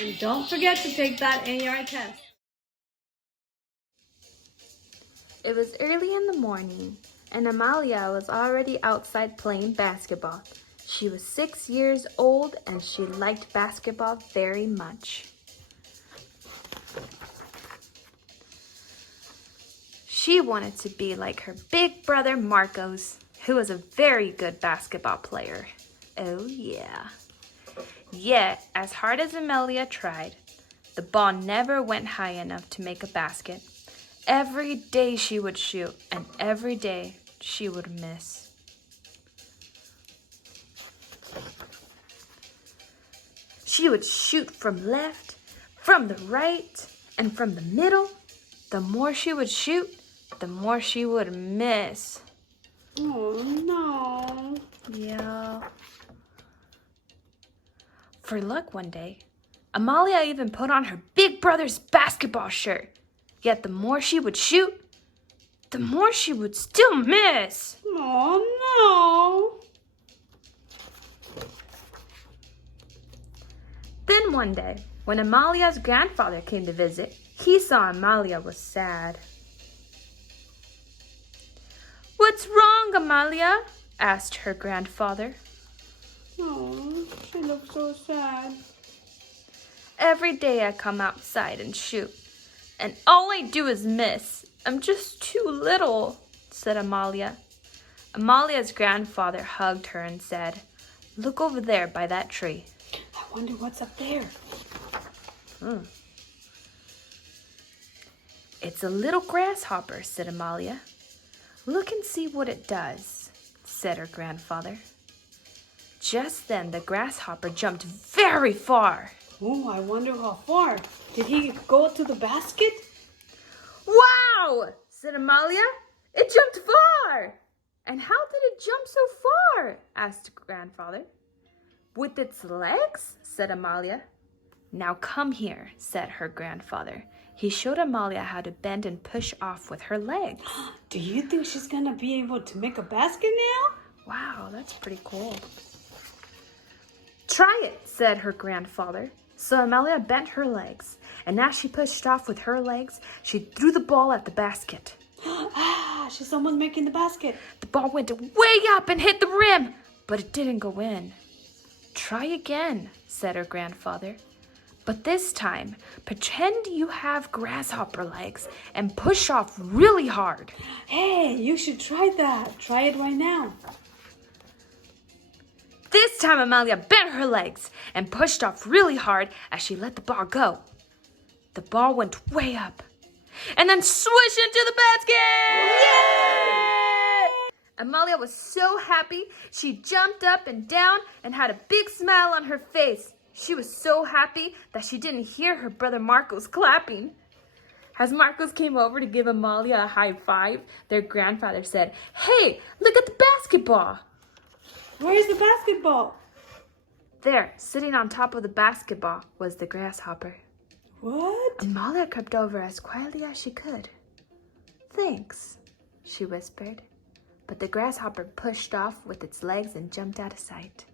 And don't forget to take that AR test. It was early in the morning, and Amalia was already outside playing basketball. She was 6 years old, and she liked basketball very much. She wanted to be like her big brother Marcos, who was a very good basketball player. Oh yeah. Yet, as hard as Amalia tried, the ball never went high enough to make a basket. Every day she would shoot, and every day she would miss. She would shoot from left, from the right, and from the middle. The more she would shoot, the more she would miss. Oh no. Yeah. For luck one day, Amalia even put on her big brother's basketball shirt. Yet the more she would shoot, the more she would still miss. Oh no. Then one day, when Amalia's grandfather came to visit, he saw Amalia was sad. "What's wrong, Amalia?" asked her grandfather. Oh, she looks so sad. "Every day I come outside and shoot, and all I do is miss. I'm just too little," said Amalia. Amalia's grandfather hugged her and said, "Look over there by that tree." I wonder what's up there. "It's a little grasshopper," said Amalia. "Look and see what it does," said her grandfather. Just then the grasshopper jumped very far. Oh, I wonder how far. Did he go to the basket? "Wow!" said Amalia. "It jumped far!" "And how did it jump so far?" asked grandfather. "With its legs," said Amalia. "Now come here," said her grandfather. He showed Amalia how to bend and push off with her legs. Do you think she's gonna be able to make a basket now? Wow, that's pretty cool. "Try it," said her grandfather. So Amalia bent her legs, and as she pushed off with her legs, she threw the ball at the basket. She's almost making the basket. The ball went way up and hit the rim, but it didn't go in. "Try again," said her grandfather. "But this time, pretend you have grasshopper legs and push off really hard." Hey, you should try that. Try it right now. This time Amalia bent her legs and pushed off really hard as she let the ball go. The ball went way up and then swished into the basket! Yay! Amalia was so happy, she jumped up and down and had a big smile on her face. She was so happy that she didn't hear her brother Marcos clapping. As Marcos came over to give Amalia a high five, their grandfather said, "Hey, look at the basketball." Where's the basketball? There, sitting on top of the basketball, was the grasshopper. What? Amalia crept over as quietly as she could. "Thanks," she whispered. But the grasshopper pushed off with its legs and jumped out of sight.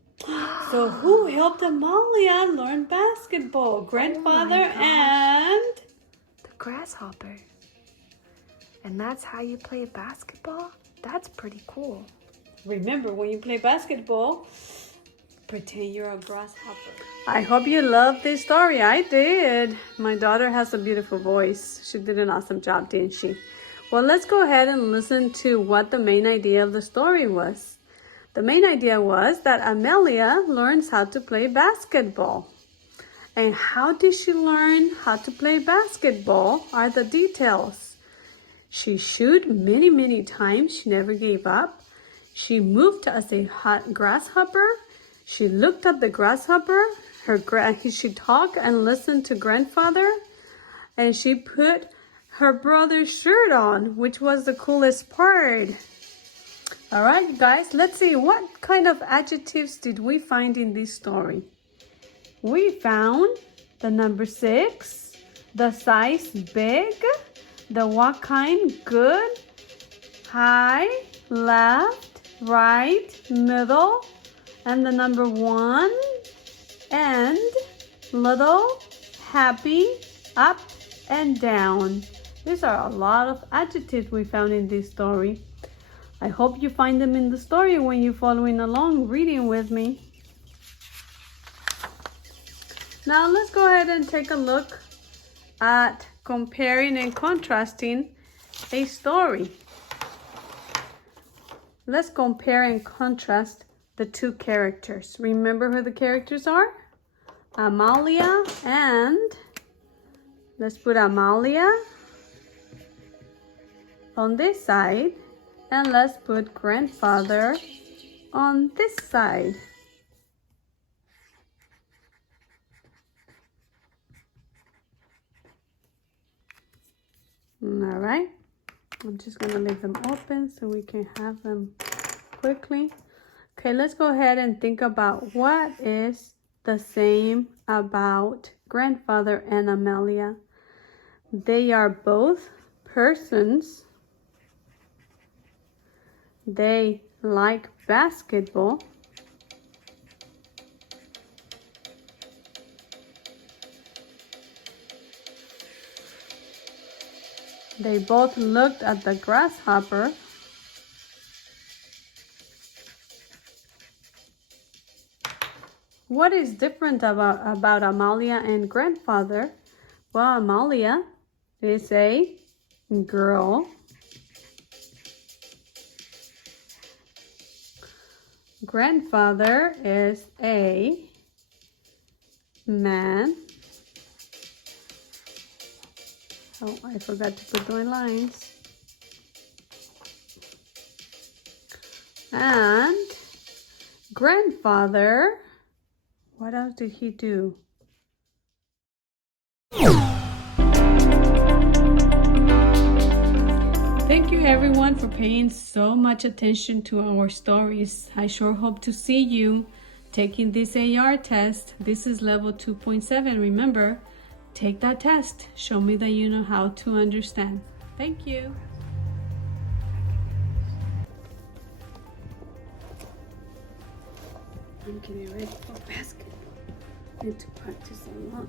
So who helped Amalia learn basketball? Grandfather and... The grasshopper. And that's how you play basketball? That's pretty cool. Remember, when you play basketball, pretend you're a grasshopper. I hope you loved this story. I did. My daughter has a beautiful voice. She did an awesome job, didn't she? Well, let's go ahead and listen to what the main idea of the story was. The main idea was that Amalia learns how to play basketball. And how did she learn how to play basketball are the details. She shoot many, many times. She never gave up. She moved as a hot grasshopper. She looked at the grasshopper. She talked and listened to grandfather. And she put her brother's shirt on, which was the coolest part. All right, guys, let's see. What kind of adjectives did we find in this story? We found the number 6, the size big, the what kind good, high, left, right, middle, and the number 1, and little, happy, up, and down. These are a lot of adjectives we found in this story. I hope you find them in the story when you're following along, reading with me. Now let's go ahead and take a look at comparing and contrasting a story. Let's compare and contrast the two characters. Remember who the characters are? Amalia and, let's put Amalia on this side, and let's put grandfather on this side. All right, I'm just gonna leave them open so we can have them quickly. Okay, let's go ahead and think about what is the same about grandfather and Amalia. They are both persons. They like basketball. They both looked at the grasshopper. What is different about Amalia and grandfather? Well, Amalia is a girl. Grandfather is a man. Oh, I forgot to put my lines. And grandfather, what else did he do? Thank you everyone for paying so much attention to our stories. I sure hope to see you taking this AR test. This is level 2.7. Remember, take that test. Show me that you know how to understand. Thank you. I'm getting ready for basketball. I need to practice a lot.